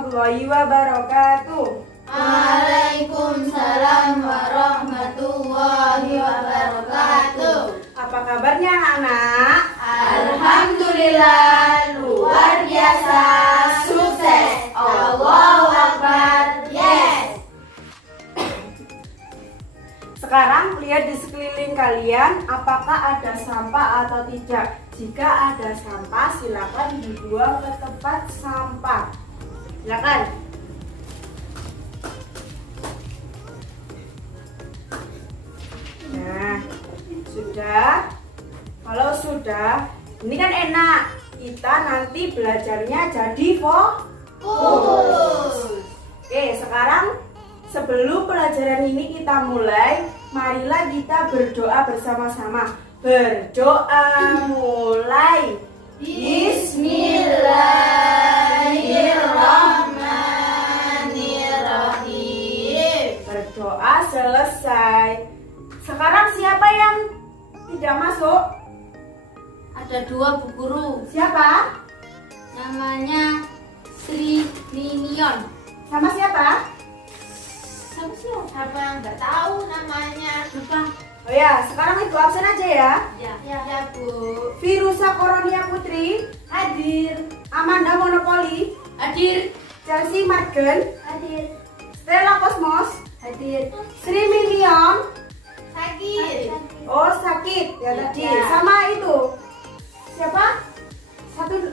warahmatullahi wabarakatuh. Waalaikumsalam warahmatullahi wabarakatuh. Apa kabarnya anak-anak? Alhamdulillah, luar biasa, sukses. Allahu Akbar, yes. Sekarang lihat di sekeliling kalian, apakah ada sampah atau tidak? Jika ada sampah, silakan dibuang ke tempat sampah. Silakan. Nah, sudah. Kalau sudah, ini kan enak. Kita nanti belajarnya jadi fokus. Oke, sekarang sebelum pelajaran ini kita mulai, marilah kita berdoa bersama-sama. Berdoa mulai. Bismillahirrahmanirrahim. Berdoa selesai. Sekarang siapa yang tidak masuk? Ada dua bu guru, Siapa? namanya Sri Minion. Sama siapa? Siapa? Nggak tahu namanya. Lupa. Oh ya, sekarang ibu absen aja ya. Ya bu. Virusa Koronia Putri Hadir. Amanda Monopoli, Hadir. Chelsea Margen, Hadir. Stella Cosmos, Hadir. Sri Minion. Sakit. Oh sakit ya tadi. Ya. Sama itu siapa?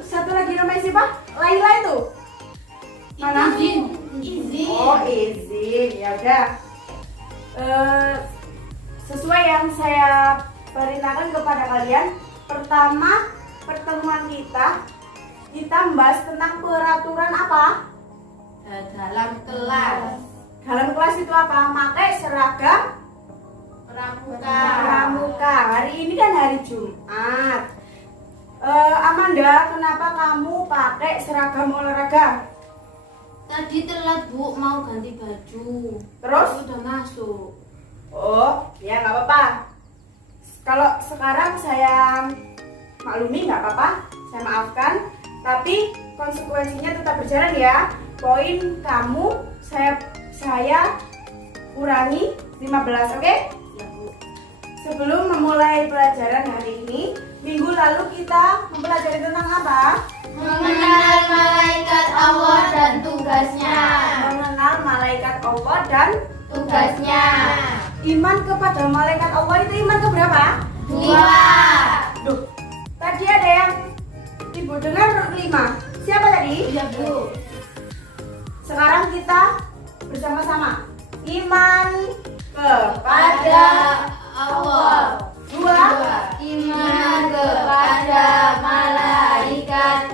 Satu lagi namanya siapa? Laila itu. Mana? Izin. Oh izin, ya udah. Sesuai yang saya perintahkan kepada kalian, pertama pertemuan kita membahas tentang peraturan apa? Dalam kelas. Dalam kelas itu apa? Pakai seragam pramuka. Hari ini kan hari Jumat. Amanda, kenapa kamu pakai seragam olahraga? Tadi telat bu, mau ganti baju. Terus? Udah masuk. Oh, ya nggak apa-apa. Kalau sekarang saya maklumi nggak apa-apa, saya maafkan. Tapi konsekuensinya tetap berjalan ya. Poin kamu saya kurangi 15, oke? Ya bu. Sebelum memulai pelajaran hari ini, minggu lalu kita mempelajari tentang apa? Mengenal malaikat Allah dan tugasnya. Mengenal malaikat Allah dan Tugasnya. iman kepada malaikat Allah itu iman keberapa? 2. Duh, tadi ada yang ibu dengar 5. Siapa tadi? Ya bu. Sekarang kita bersama-sama. Iman kepada Pada Allah. 2. Iman kepada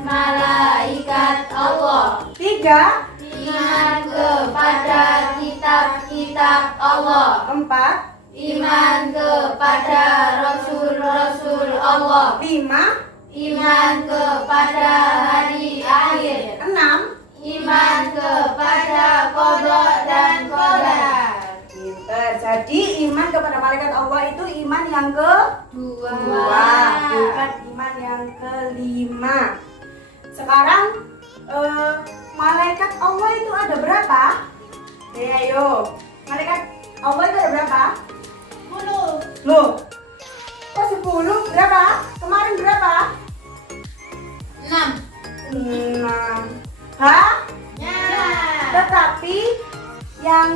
malaikat Allah. 3. Iman kepada kitab-kitab Allah. 4. Iman kepada rasul-rasul Allah. 5. Iman kepada hari akhir. 6. Iman kepada qada dan qadar. Pinter. Jadi iman kepada malaikat Allah itu iman yang kedua, bukan iman yang kelima. Sekarang malaikat Allah itu ada berapa? Ayo, malaikat Allah itu ada berapa? 10. Loh, kok 10? Berapa? Kemarin berapa? 6. 6. Hah? Tetapi yang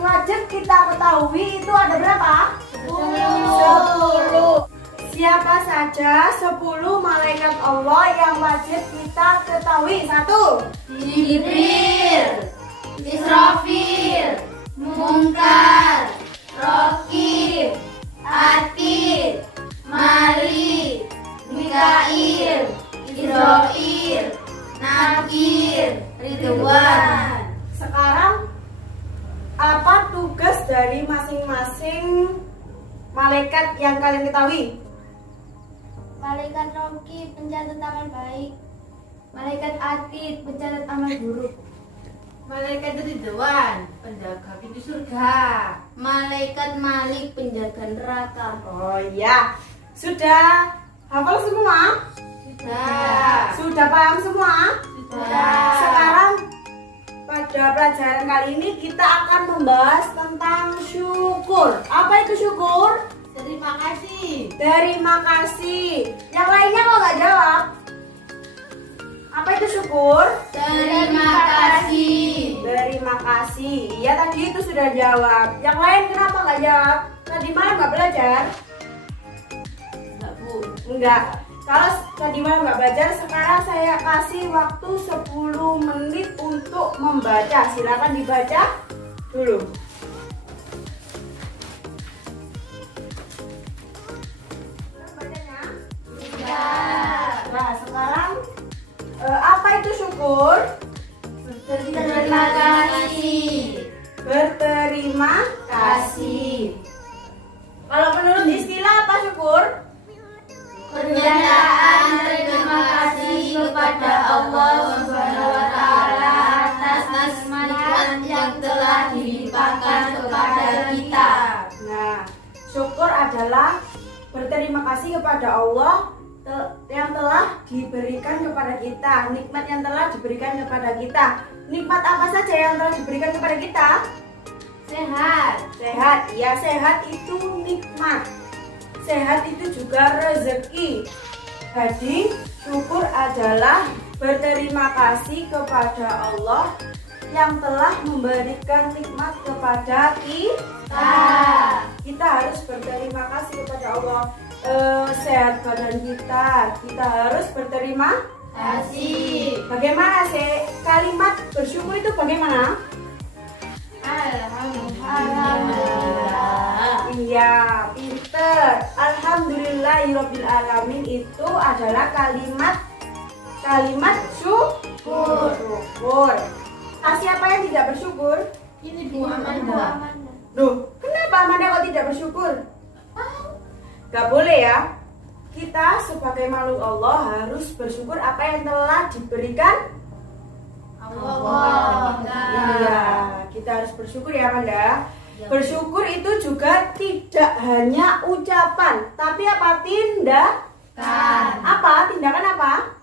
wajib kita ketahui itu ada berapa? 10. Siapa saja 10 malaikat Allah yang wajib kita ketahui? 1. Jibril, Israfil, Munkar, Raqib, Atid, Malik, Mikail, Israil, Nakir, Ridwan. Sekarang apa tugas dari masing-masing malaikat yang kalian ketahui? Malaikat Raqib pencatat amal baik. Malaikat Atid pencatat amal buruk. Malaikat Ridwan, penjaga pintu surga. Malaikat Malik, penjaga neraka. Oh iya, sudah hafal semua? Sudah. Sudah paham semua? Sudah. Sekarang pelajaran kali ini kita akan membahas tentang syukur. Apa itu syukur? Terima kasih. Terima kasih. Yang lainnya kok nggak jawab? Apa itu syukur? Terima kasih. Terima kasih. Iya tadi itu sudah jawab. Yang lain kenapa nggak jawab? Tadi malam nggak belajar? Enggak, Bu. Enggak. Kalau tadi malam nggak belajar, sekarang saya kasih waktu 10 menit untuk membaca. Silakan dibaca dulu. Bacanya? Nah, sekarang apa itu syukur? Terima kasih. Berterima kasih. Kalau menurut istilah apa syukur? Pernyataan terima kasih kepada Allah Subhanahu wa taala atas nikmat yang telah dilimpahkan kepada kita. Nah, syukur adalah berterima kasih kepada Allah yang telah diberikan kepada kita, nikmat yang telah diberikan kepada kita. Nikmat apa saja yang telah diberikan kepada kita? Sehat. Sehat, ya sehat itu nikmat. Sehat itu juga rezeki. Jadi syukur adalah berterima kasih kepada Allah yang telah memberikan nikmat kepada kita. Kita harus berterima kasih kepada Allah. Sehat badan kita harus berterima Kasih. Bagaimana sih kalimat bersyukur itu bagaimana? Alhamdulillah. Iya, pinter. Alhamdulillahirabbil alamin itu adalah kalimat syukur. Siapa yang tidak bersyukur? Ini Bu Amanda. Loh, kenapa Amanda kok tidak bersyukur? Gak boleh ya. Kita sebagai makhluk Allah harus bersyukur apa yang telah diberikan Allah. Iya, kita harus bersyukur ya Amanda. Bersyukur itu juga tidak hanya ucapan, tapi apa? Tindakan. Apa? Tindakan apa?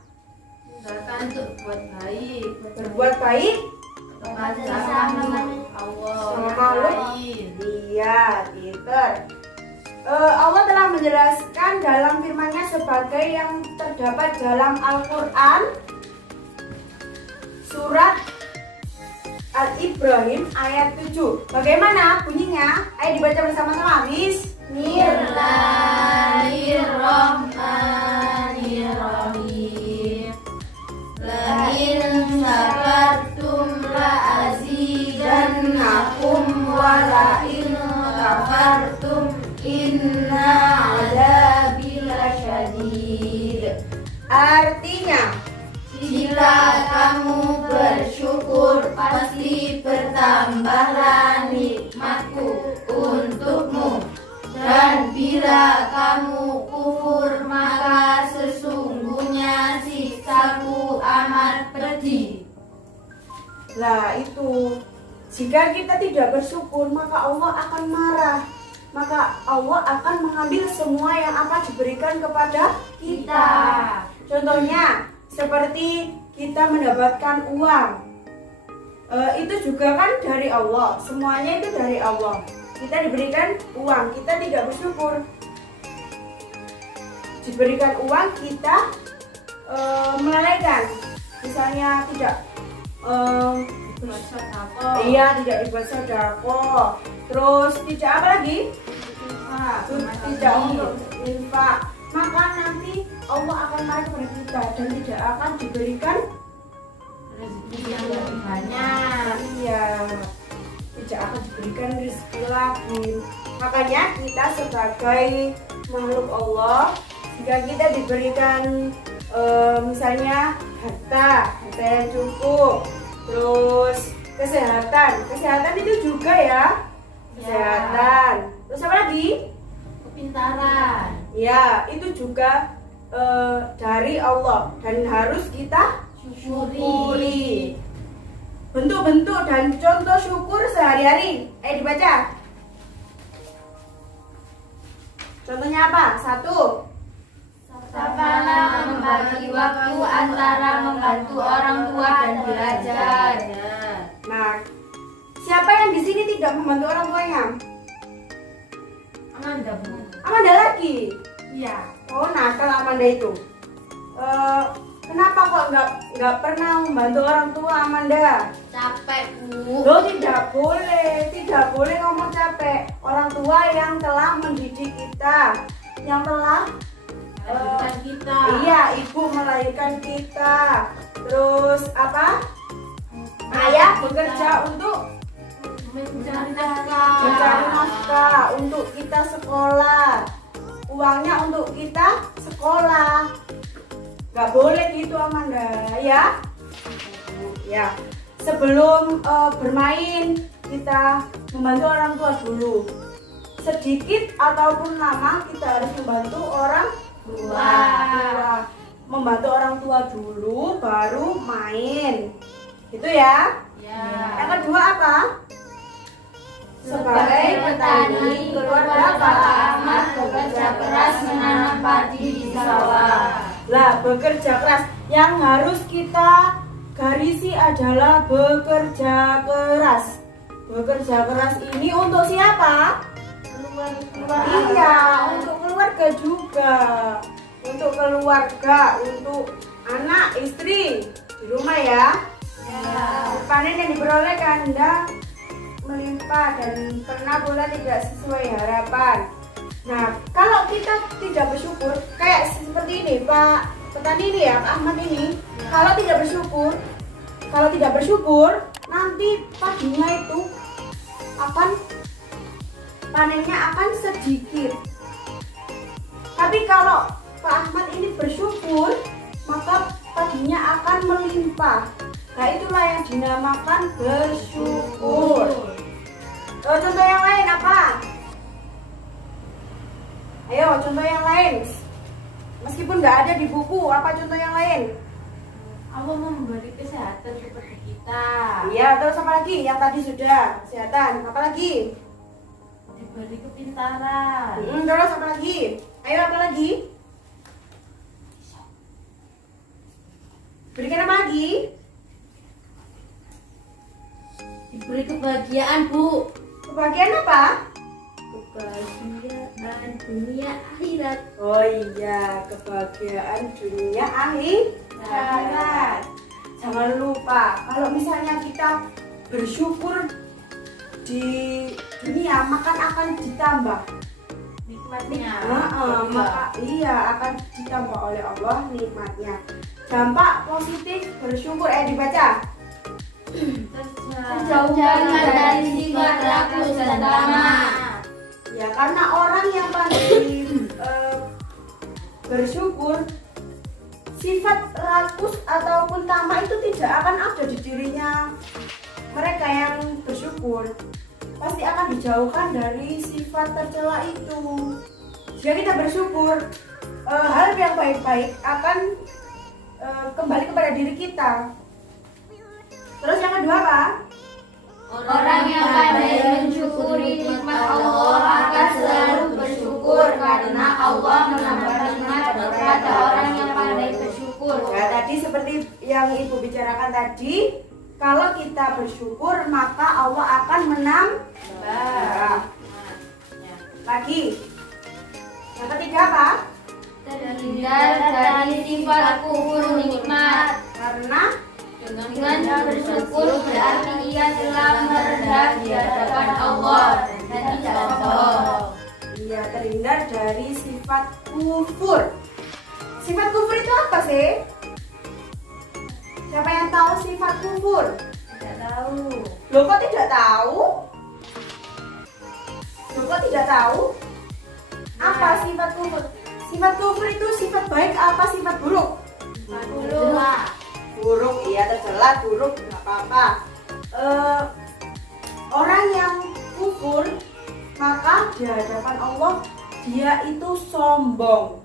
Tindakan untuk berbuat baik. Berbuat baik. Kepada Allah. Sama makhluk. Iya, pinter. Allah telah menjelaskan dalam firman-Nya sebagai yang terdapat dalam Al-Quran surat Al-Ibrahim ayat 7. Bagaimana bunyinya? Ayo dibaca bersama-sama. Bismillahirrahmanirrahim. La in syakartum la azidannakum wa la in kafartum inna adzabi lasyadid. Artinya, jika kamu bersyukur, pasti bertambahlah nikmatku untukmu. Dan bila kamu kufur, maka sesungguhnya siksaku amat pedih. lah itu. Jika kita tidak bersyukur, maka Allah akan marah. Maka Allah akan mengambil semua yang akan diberikan kepada kita. Contohnya, seperti kita mendapatkan uang, itu juga kan dari Allah. Semuanya itu dari Allah. Kita diberikan uang, kita tidak bersyukur. Diberikan uang, kita melalaikan. Misalnya tidak iya, tidak dibuat sedekah. Terus tidak apa lagi? Tidak untuk infak. Maka nanti Allah akan marah kepada kita dan tidak akan diberikan Rezeki yang lebih banyak. Iya, tidak akan diberikan rezeki lagi. Makanya kita sebagai makhluk Allah, jika kita diberikan misalnya harta yang cukup, terus kesehatan itu juga ya, kesehatan. Terus apa lagi? Kepintaran. Ya, itu juga dari Allah dan harus kita syukuri. Bentuk-bentuk dan contoh syukur sehari-hari. Dibaca. Contohnya apa? 1. Sapalah membagi waktu antara membantu orang tua dan belajar. Nah, Nah, siapa yang di sini tidak membantu orang tuanya? Amanda, Bu. Amanda lagi. Iya. Oh, nakal Amanda itu. Kenapa kok nggak pernah membantu orang tua, Amanda? Capek, Bu. Loh, tidak boleh ngomong capek. Orang tua yang telah mendidik kita, yang telah Bukan kita. iya, ibu melahirkan kita. Terus apa? Ayah bekerja untuk Mencari mencari nafkah untuk kita sekolah. Uangnya untuk kita sekolah. Gak boleh gitu, Amanda, ya? Ya. Sebelum bermain, kita membantu orang tua dulu. Sedikit ataupun lama kita harus membantu orang tua. Membantu orang tua dulu, baru main. Gitu ya. Ya. Yang kedua apa? Sebagai petani, keluarga Pak Ahmad bekerja keras menanam padi di sawah. Lah, bekerja keras. Yang harus kita garisi adalah bekerja keras. Bekerja keras ini untuk siapa? Iya, untuk keluarga juga. Untuk keluarga, untuk anak, istri di rumah ya. Panen yang diperoleh Anda melimpah dan pernah pula tidak sesuai harapan. Nah, kalau kita tidak bersyukur, kayak seperti ini Pak petani ini ya, Pak Ahmad ini, kalau tidak bersyukur, nanti padinya itu panennya akan sedikit. Tapi kalau Pak Ahmad ini bersyukur, maka padinya akan melimpah. Nah, itulah yang dinamakan bersyukur. Contoh yang lain apa? Ayo, contoh yang lain. Meskipun nggak ada di buku, apa contoh yang lain? Allah memberi kesehatan kepada kita. Iya, terus apa lagi? Yang tadi sudah kesehatan. Apa lagi? Diberi kepintaran. Terus apa lagi? Ayo, apa lagi? Berikan apa lagi? Diberi kebahagiaan, Bu. Kebahagiaan apa? Kebahagiaan dunia akhirat. Oh iya, kebahagiaan dunia akhirat. Jangan lupa, kalau misalnya kita bersyukur di dunia, maka akan ditambah Nikmatnya. maka iya akan ditambah oleh Allah nikmatnya. Dampak positif bersyukur dibaca. Jauhkan dari sifat rakus dan tamak. Ya, karena orang yang pandai bersyukur, sifat rakus ataupun tamak itu tidak akan ada di dirinya mereka yang bersyukur. Pasti akan dijauhkan dari sifat tercela itu. Jika kita bersyukur, hal yang baik-baik akan kembali kepada diri kita. Terus yang kedua apa? Orang yang pandai mensyukuri nikmat Allah akan selalu bersyukur karena Allah menambah nikmat kepada orang yang pandai bersyukur. Nah, tadi seperti yang Ibu bicarakan tadi, kalau kita bersyukur maka Allah akan menambah. Lagi. Yang ketiga apa? Terhindar dari sifat kufur nikmat. Karena Dengan bersyukur berarti ia telah merendah di hadapan Allah dan tidak sombong. ia terhindar dari sifat kufur. Sifat kufur itu apa sih? Siapa yang tahu sifat kufur? Tidak tahu. Loh, kok tidak tahu? Apa sifat kufur? Sifat kufur itu sifat baik apa sifat buruk? Buruk, iya, tercela, buruk, nggak apa-apa. Orang yang kufur, maka di hadapan Allah dia itu sombong.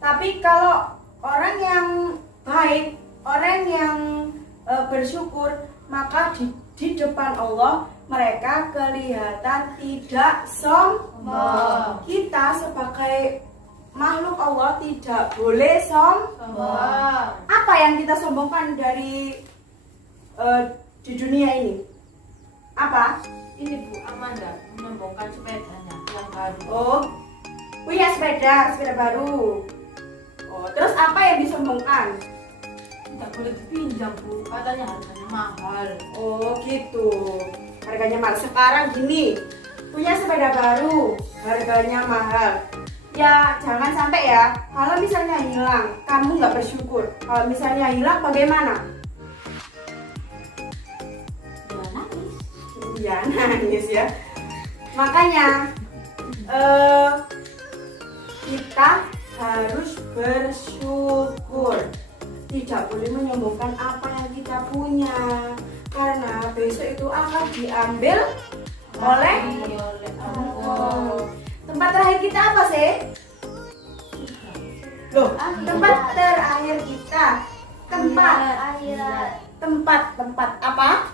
Tapi kalau orang yang baik, orang yang bersyukur, maka di depan Allah mereka kelihatan tidak sombong. Kita sebagai makhluk Allah tidak boleh sombong. Apa yang kita sombongkan dari di dunia ini? Apa? Ini Bu Amanda menyambungkan sepedanya yang baru. Oh, punya sepeda baru. Oh, terus apa yang disombongkan? Tidak boleh dipinjam Bu, katanya harganya mahal. Oh gitu, harganya mahal. Sekarang gini, punya sepeda baru, harganya mahal. Ya jangan sampai ya, kalau misalnya hilang, kamu nggak bersyukur. Kalau misalnya hilang bagaimana? Ya nangis. Ya nangis ya. Makanya kita harus bersyukur. Tidak boleh menyombongkan apa yang kita punya, karena besok itu akan diambil oleh Allah. Tempat terakhir kita apa sih? Loh, tempat terakhir kita tempat apa?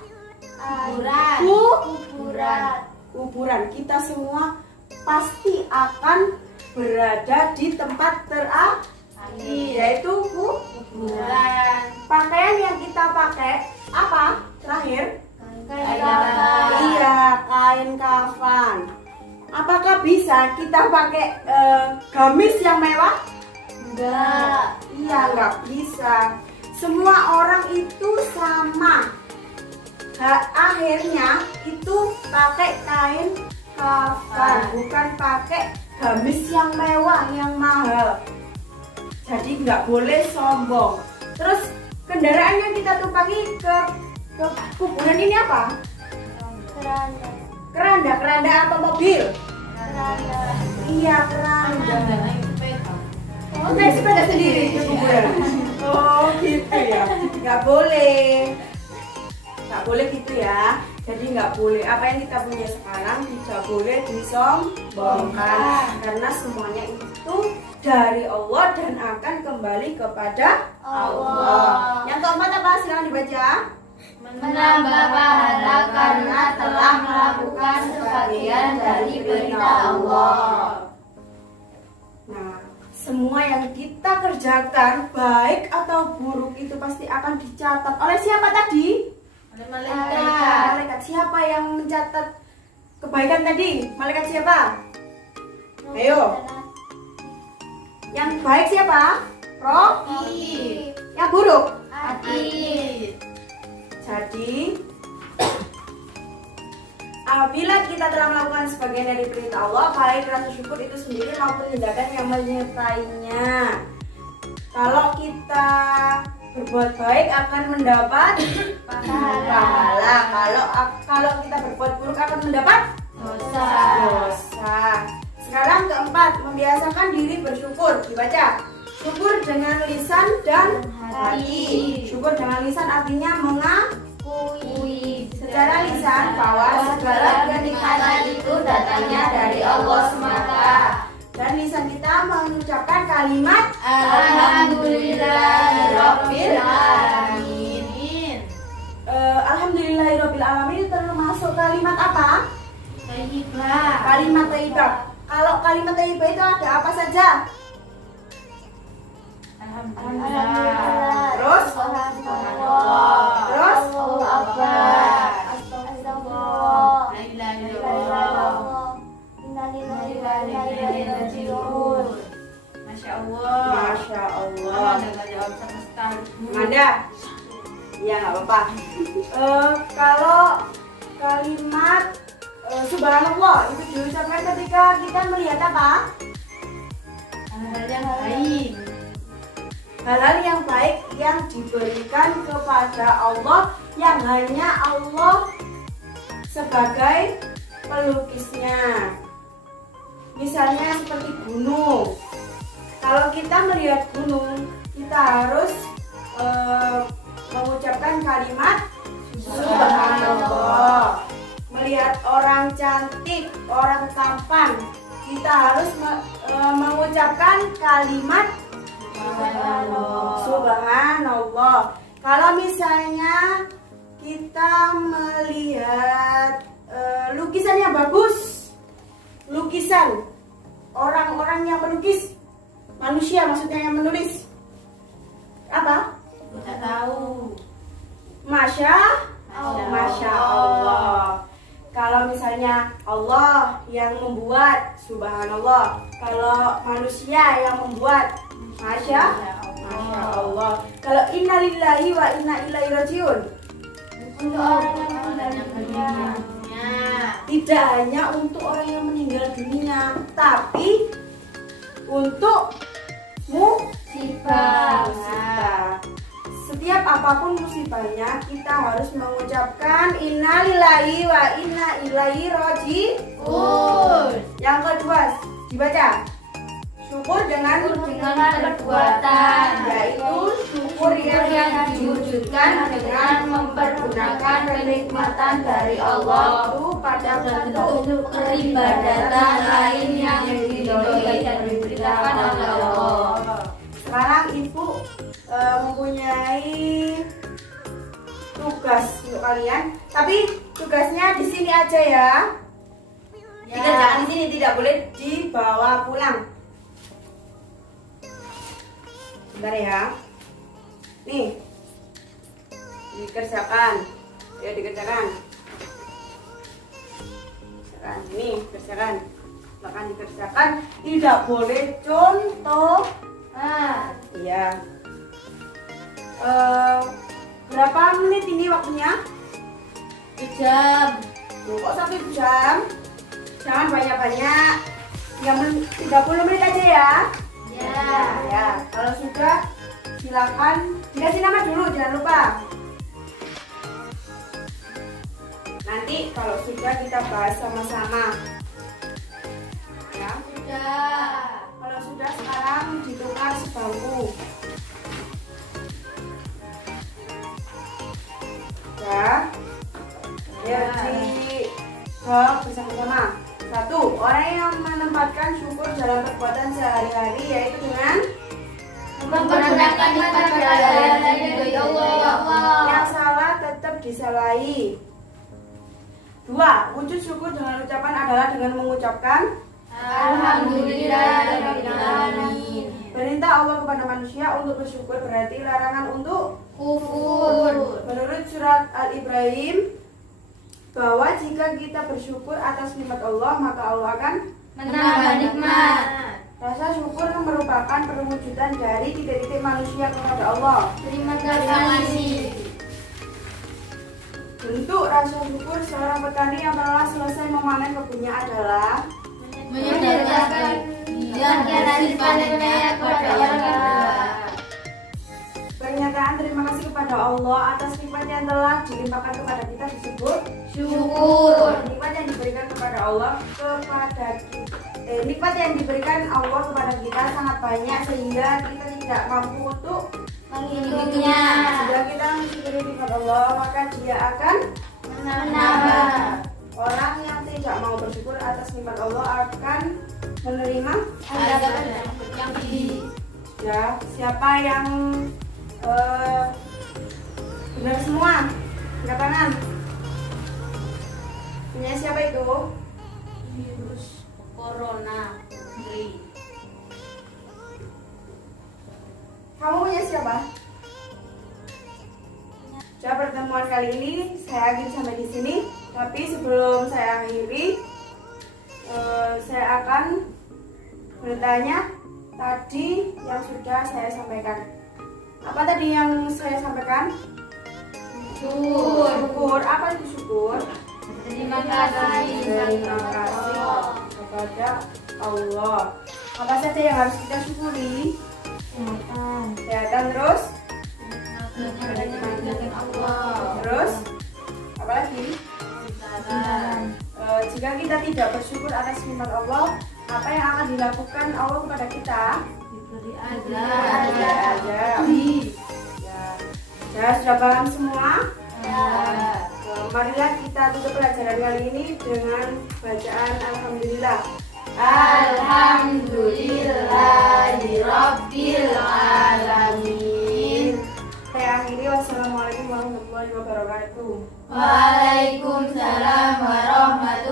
Kuburan. Kita semua pasti akan berada di tempat terakhir, yaitu kuburan. Pakaian yang kita pakai apa? Terakhir? Iya, kain kafan. Apakah bisa kita pakai gamis yang mewah? Enggak. Iya, nggak bisa. Semua orang itu sama. Akhirnya itu pakai kain kafan, bukan pakai gamis yang mewah, yang mahal. Jadi nggak boleh sombong. Terus kendaraan yang kita tumpangi ke kuburan ini apa? Keranda apa mobil? Iya, keranda. Naik sepeda. Oh, naik sepeda sendiri ke kuburan. Oh, gitu ya. Nggak boleh gitu ya. Jadi nggak boleh, apa yang kita punya sekarang tidak boleh disombongkan, karena semuanya itu dari Allah dan akan kembali kepada Allah. Yang keempat apa? Silakan dibaca. Menambah pahala karena telah melakukan sebagian dari perintah Allah. Nah, semua yang kita kerjakan baik atau buruk itu pasti akan dicatat oleh siapa tadi? Oleh Malaikat. Siapa yang mencatat kebaikan tadi? Malaikat siapa? Ayo. Yang baik siapa? Roh. Yang buruk? Hati. Jadi apabila kita telah melakukan sebagian dari perintah Allah, baik rasa syukur itu sendiri maupun tindakan yang menyertainya. Kalau kita berbuat baik akan mendapat pahala. Kalau kita berbuat buruk akan mendapat dosa. Sekarang keempat, membiasakan diri bersyukur. Dibaca. Syukur dengan lisan dan hati. Syukur dengan lisan artinya mengakui secara lisan bahwa segala kenikmatan itu datangnya dari Allah semata. Dan lisan kita mengucapkan kalimat Alhamdulillahirabbil alamin. Alhamdulillahirabbil alamin termasuk kalimat apa? Thayyibah. Kalimat thayyibah. Kalau kalimat thayyibah itu ada apa saja? Alhamdulillah. Terus? Terus? Allahu Akbar. Astagfirullah. La ilaha illallah. Masya Allah. Masya Allah. Amanda nggak jawab sama sekali. Amanda? Ya nggak apa-apa. Kalau kalimat subhanallah itu diucapkan ketika kita melihat apa? Hal-hal yang baik. Hal-hal yang baik yang diberikan kepada Allah, yang hanya Allah sebagai pelukisnya. Misalnya seperti gunung. Kalau kita melihat gunung, kita harus mengucapkan kalimat subhanallah. Melihat orang cantik, orang tampan, kita harus mengucapkan kalimat subhanallah. Kalau misalnya kita melihat lukisan yang bagus, lukisan orang-orang yang melukis, manusia maksudnya yang menulis, apa? Tidak tahu. Masya Masya Allah. Kalau misalnya Allah yang membuat, subhanallah. Kalau manusia yang membuat, Masya Allah. Kalau innalillahi wa inna ilaihi rajiun, Untuk orang yang meninggal dunia. tidak hanya untuk orang yang meninggal dunia, tapi untuk musibah. Setiap apapun musibahnya, kita harus mengucapkan innalillahi wa inna ilaihi rajiun. Yang kedua, dibaca. Syukur dengan perbuatan, yaitu syukur yang diwujudkan dengan mempergunakan kenikmatan dari Allah itu pada untuk peribadatan lain yang diridhoi dan diberitakan oleh Allah. Sekarang ibu mempunyai tugas untuk kalian, tapi tugasnya di sini aja ya. Dikerjakan di sini, tidak boleh dibawa pulang. Sebentar ya. Nih, dikerjakan. Ya dikerjakan. Nih, kerjakan. Silakan dikerjakan. Tidak boleh contoh. Iya. Berapa menit ini waktunya? 1 jam. Kok sampai jam? Jangan banyak-banyak. 30 menit aja ya. Ya. Kalau sudah, silakan dikasih nama dulu, jangan lupa. Nanti kalau sudah kita bahas sama-sama. Ya. Kalau sudah, sekarang ditukar sebangku. Ya. Dijawab bersama-sama. 1. Orang yang menempatkan syukur dalam perbuatan sehari-hari, yaitu dengan Mempergunakan nikmat dari Allah. yang salah tetap disalahi. 2. Wujud syukur dengan ucapan adalah dengan mengucapkan Alhamdulillahirabbil alamin. perintah Allah kepada manusia untuk bersyukur, berarti larangan untuk Kufur. Menurut surat Al-Ibrahim, bahwa jika kita bersyukur atas nikmat Allah, maka Allah akan Menambah nikmat. Rasa syukur merupakan perwujudan dari titik-titik manusia kepada Allah. Terima kasih. Bentuk rasa syukur seorang petani yang telah selesai memanen kebunnya adalah Menyerahkan hasil panennya kepada orang kedua. pernyataan terima kasih kepada Allah atas nikmat yang telah dilimpahkan kepada kita disebut Syukur. nikmat yang diberikan kepada Allah nikmat yang diberikan Allah kepada kita sangat banyak sehingga kita tidak mampu untuk Menghitungnya. jika kita mensyukuri nikmat Allah, maka Dia akan Menambah. Orang yang tidak mau bersyukur atas nikmat Allah akan menerima Azab yang pedih. ya. Siapa yang benar semua? Angkat tangan. Punya siapa itu? Virus corona. Kamu punya siapa? Coba pertemuan kali ini saya akhiri sampai di sini. Tapi sebelum saya akhiri, saya akan bertanya tadi yang sudah saya sampaikan. Apa tadi yang saya sampaikan? Syukur. Apa itu syukur? Terima kasih. Terima kasih kepada Allah. Apa saja yang harus kita syukuri? Kesehatan terus? Terus? Apa lagi? Jika kita tidak bersyukur atas nikmat Allah, apa yang akan dilakukan Allah kepada kita? Diberi Azab. Ya, sudah paham semua? Marilah kita tutup pelajaran kali ini dengan bacaan Alhamdulillah. Alhamdulillahirabbil alamin. Saya akhiri, wassalamualaikum warahmatullahi wabarakatuh. Waalaikumsalam warahmatullahi